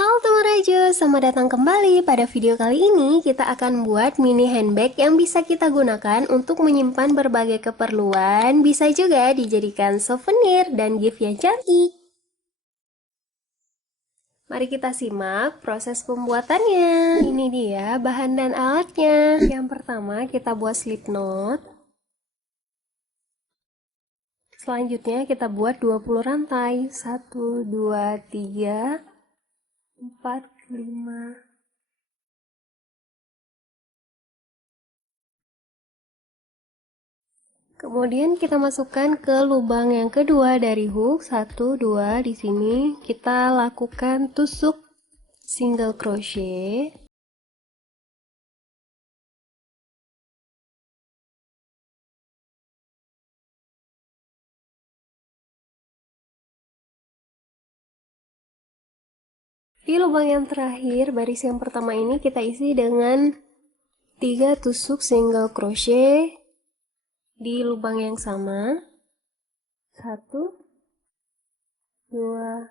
Halo teman Rajo, selamat datang kembali. Pada video kali ini kita akan buat mini handbag yang bisa kita gunakan untuk menyimpan berbagai keperluan. Bisa juga dijadikan souvenir dan gift yang cantik. Mari kita simak proses pembuatannya. Ini dia bahan dan alatnya. Yang pertama kita buat slip knot. Selanjutnya kita buat 20 rantai. 1, 2, 3, 4, 5. Kemudian kita masukkan ke lubang yang kedua dari hook. 1, 2. Di sini kita lakukan tusuk single crochet. Di lubang yang terakhir, baris yang pertama ini kita isi dengan 3 tusuk single crochet di lubang yang sama. 1, 2,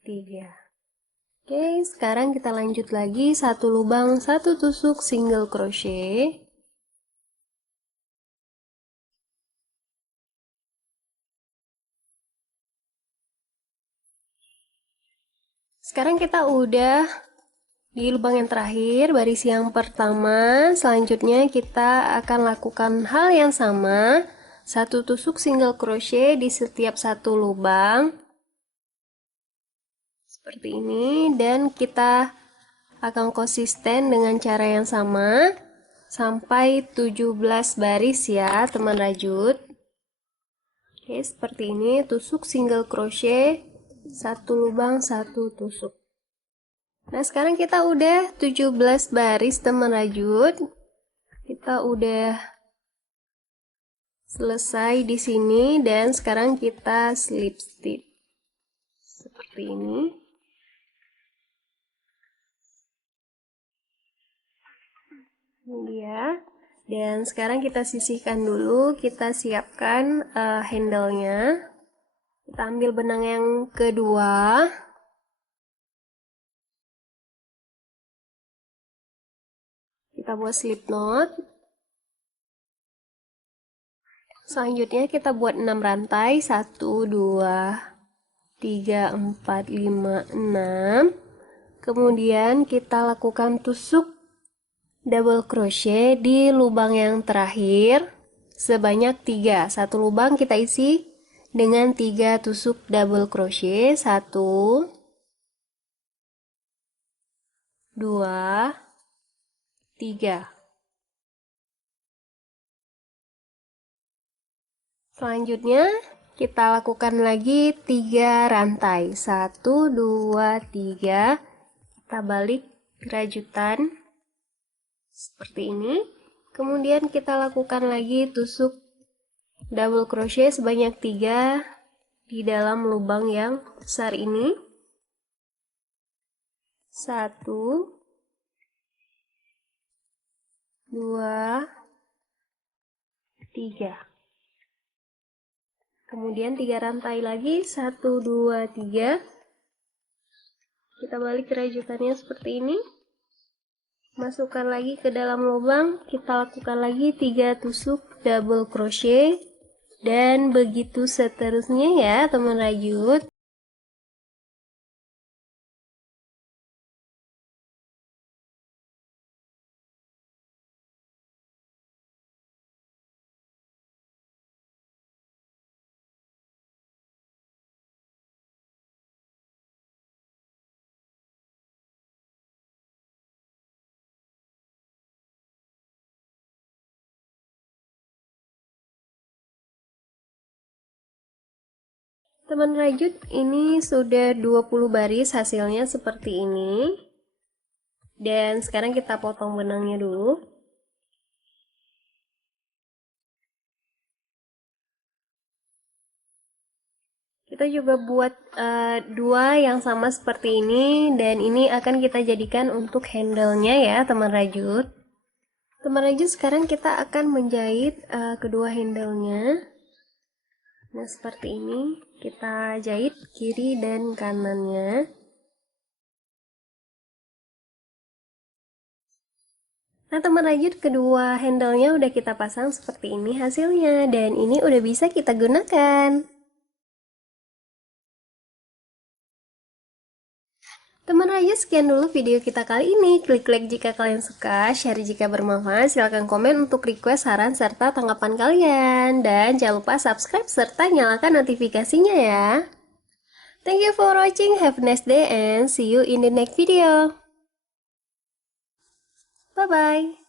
3. Oke, sekarang kita lanjut lagi, 1 lubang, 1 tusuk single crochet. Sekarang kita udah di lubang yang terakhir, baris yang pertama. Selanjutnya kita akan lakukan hal yang sama, 1 tusuk single crochet di setiap 1 lubang seperti ini, dan kita akan konsisten dengan cara yang sama sampai 17 baris ya teman rajut. Oke, seperti ini, tusuk single crochet 1 lubang 1 tusuk. Nah, sekarang kita udah 17 baris teman rajut. Kita udah selesai di sini, dan sekarang kita slip stitch seperti ini. Ini dia. Dan sekarang kita sisihkan dulu, kita siapkan handle-nya. Kita ambil benang yang kedua. Kita buat slip knot. Selanjutnya kita buat 6 rantai. 1, 2, 3, 4, 5, 6. Kemudian kita lakukan tusuk double crochet di lubang yang terakhir sebanyak 3. 1 lubang kita isi dengan 3 tusuk double crochet. 1, 2, 3. Selanjutnya kita lakukan lagi 3 rantai. 1, 2, 3. Kita balik rajutan seperti ini. Kemudian kita lakukan lagi tusuk double crochet sebanyak 3 di dalam lubang yang besar ini. 1, 2, 3. Kemudian 3 rantai lagi. 1, 2, 3. Kita balik rajutannya seperti ini. Masukkan lagi ke dalam lubang, kita lakukan lagi 3 tusuk double crochet, dan begitu seterusnya ya teman rajut. Teman rajut, ini sudah 20 baris, hasilnya seperti ini. Dan sekarang kita potong benangnya dulu. Kita juga buat 2 yang sama seperti ini, dan ini akan kita jadikan untuk handle-nya ya teman rajut. Teman rajut, sekarang kita akan menjahit kedua handle-nya. Nah, seperti ini kita jahit kiri dan kanannya. Nah teman rajut, kedua handle-nya udah kita pasang seperti ini hasilnya, dan ini udah bisa kita gunakan. Teman rajut, sekian dulu video kita kali ini. Klik like jika kalian suka, share jika bermanfaat, silahkan komen untuk request, saran, serta tanggapan kalian. Dan jangan lupa subscribe serta nyalakan notifikasinya ya. Thank you for watching, have a nice day, and see you in the next video. Bye-bye.